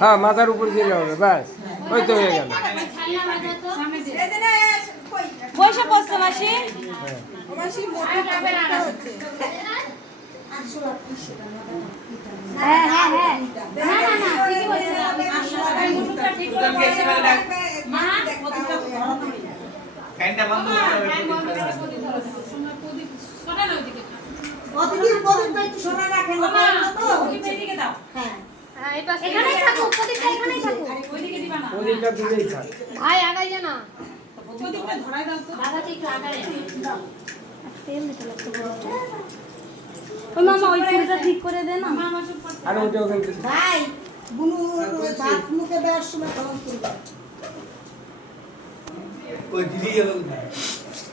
হ্যাঁ মাথার উপর দিলে হবে ব্যাস ওই তো হয়ে গেল বসে পড়ছে মাসি হ্যাঁ হ্যাঁ হ্যাঁ না না না ঠিকই বলেছে মা ফ্যানটা বন্ধ করে প্রদীপ প্রদীপটা একটু সরা রাখেন তো প্রদীপ এদিকে দাও হ্যাঁ হ্যাঁ এই পাশে এখানেই থাকো প্রদীপটা এখানেই থাকো ওইদিকে দিবা না প্রদীপটা দিলেই থাক ভাই আগাই যা না প্রদীপটা ধরাই দাও তো দাদাকে একটু আগায় দাও তেল দিতে লাগতো ও মামা ওই ফুলটা ঠিক করে দে না মামা চুপ কর আরে ওটাও কিন্তু ভাই বুনু ভাত মুখে দেওয়ার সময় গরম করবে ওই দিদি গেল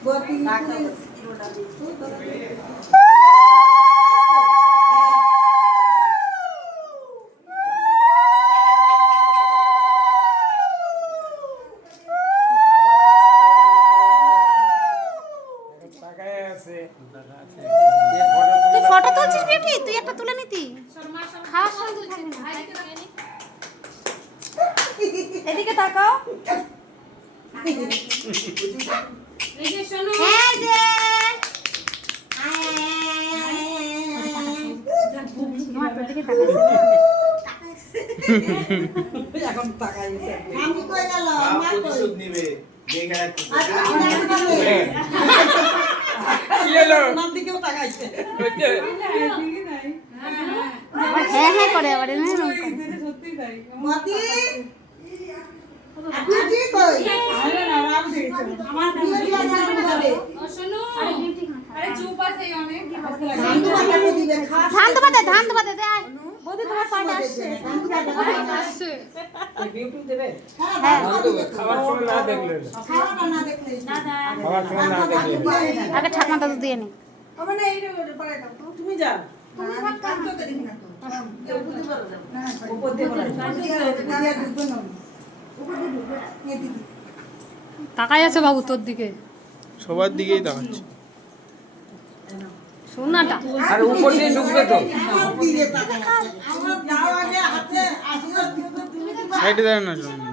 বপি তুই ফটো তুলছিস বেটি তুই একটা তুলে নিতি খাওয়ার সময় তুলছিস না এদিকে তাকাও এই যে শোনো এই যে এখন তাকাইছে আমি কই গেল মা কই প্রতিশোধ নিবে দেখা কি হলো নাম দিকেও তাকাইছে হ্যাঁ হ্যাঁ করে আবার সত্যি তাই মতি আপনি কি কই আরে না রাম দিয়েছে আমার ও শোনো আরে চুপ আছে অনেক ধান তো বাটাতে দিবে খাস ধান তো বাদে দে বৌদি তোমার পাটা আসছে আসছে বিউটি দেবে হ্যাঁ খাবার সময় না দেখলে খাওয়া না দেখলে দাদা খাবার সময় না দেখলে আগে ঠাকমাটা তো দিয়ে নি হবে না এইটা পরে দাও তুমি যাও তুমি ভাত কাম তো দেখি না তো বুঝতে পারো না উপর দিয়ে বলা দিয়া ঢুকবে না উপর দিয়ে ঢুকবে এই দিদি তাকাই আছে বাবু তোর দিকে সবার দিকেই তাকাচ্ছে শোনাটা আর উপর দিয়ে ঢুকবে তো আমার দিকে তাকায় আছে আমার যাও আগে হাতে আশীর্বাদ দিও তো তুমি কি সাইডে দাঁড়ান না শুনুন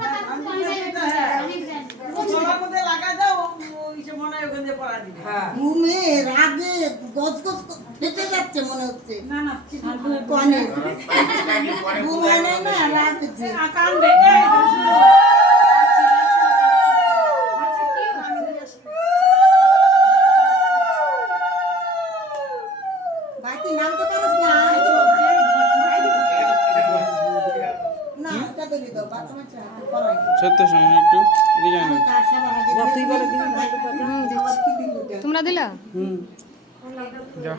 সবার মধ্যে লাগা দাও ওইসে মনে হয় ওখানে পড়া দিবে হ্যাঁ ঘুমে রাগে গজগজ ফেটে যাচ্ছে মনে হচ্ছে না না কোনে ঘুমায় না রাগছে কান বেটে বাকি নাম তো পারছ না না এটা তো দিও বাচ্চা বাচ্চা পড়াই সত্য শুনুন একটু এদিকে আনো তার সবার আগে তুই বলে দিবি কি দিন তোমরা দিলা যাও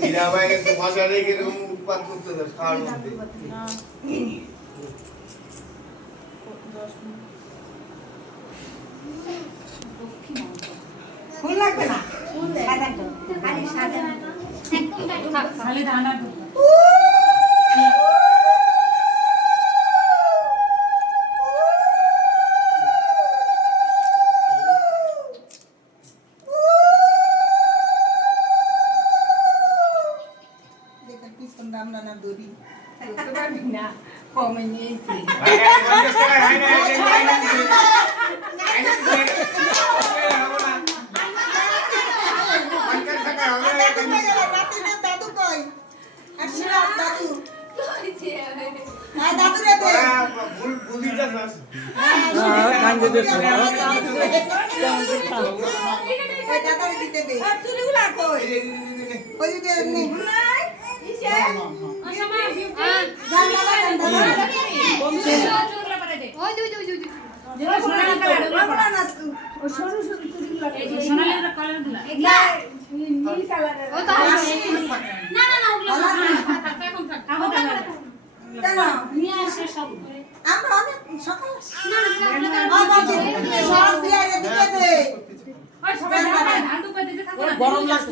হীরা ভাই একটু ভাষা রেখে এরকম উৎপাত করতে দাও খাওয়ার মধ্যে ফুল লাগবে না খালি সাদা খালি ধানা দেখেন পিছন দাম না দড়ি করতে পারবি না কমে নিয়েছি দাদু কই আশীর্বাদ দাদু হ্যাঁ দাদু রে দে ভুল বুদ্ধি যাস কান্দে দিচ্ছে এই দাদারে দিতে দে আর চুলিগুলা কই ওই যে নে ওই দুই দুই দুই ও তো না না না ওগুলো এখন থাক কেন নিয়ে আসে সব আমরা অনেক সকাল না না সব দিয়ে দিতে দে ওই সবাই ধান দুপা দিতে থাকো না গরম লাগছে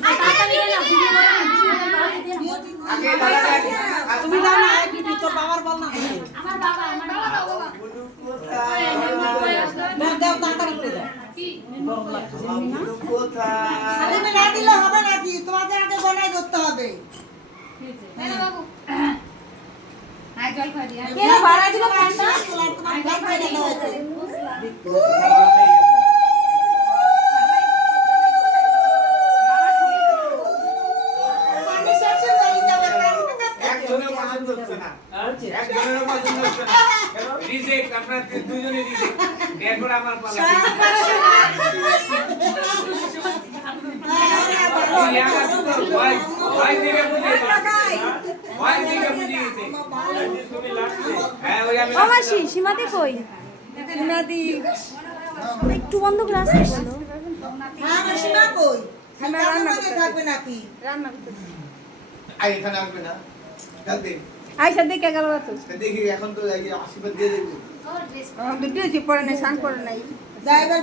আগে দাদা তুমি দাও না একটু তোর বাবার বল না আমার বাবা দাও বাবা বুলু কোথায় দাও তাড়াতাড়ি করে দাও কোথায় তুমি না দিলে হবে নাকি তোমাকে আগে বনাই করতে হবে কে ভাড়া দিল ফ্যানটা? তোমার ফ্যান ছেড়ে দেওয়া হয়েছে পানি শেষ হয়ে যাবে একজনের পছন্দ হচ্ছে না একজনের পছন্দ হচ্ছে না রিজেক্ট আপনার দুজনে রিজেক্ট এরপর আমার পালা ভাই দিকে বুঝিয়ে ভাই দিকে বুঝিয়ে গেছে তুমি লাস্টে হ্যাঁ ওই আমি ও মাসি সীমাদি কই? সীমাদি একটু বন্ধ করে আসতে বলো। হ্যাঁ মাসিমা কই রান্না করতে থাকবে নাকি রান্না করতেছি। আই এখানে আসবে না কালকে আয়সা দেখে গেল তো। দেখি এখন তো আশীর্বাদ দিয়ে দেবো দুটো আছে পরে নাই স্নান করে নাই। ড্রাইভার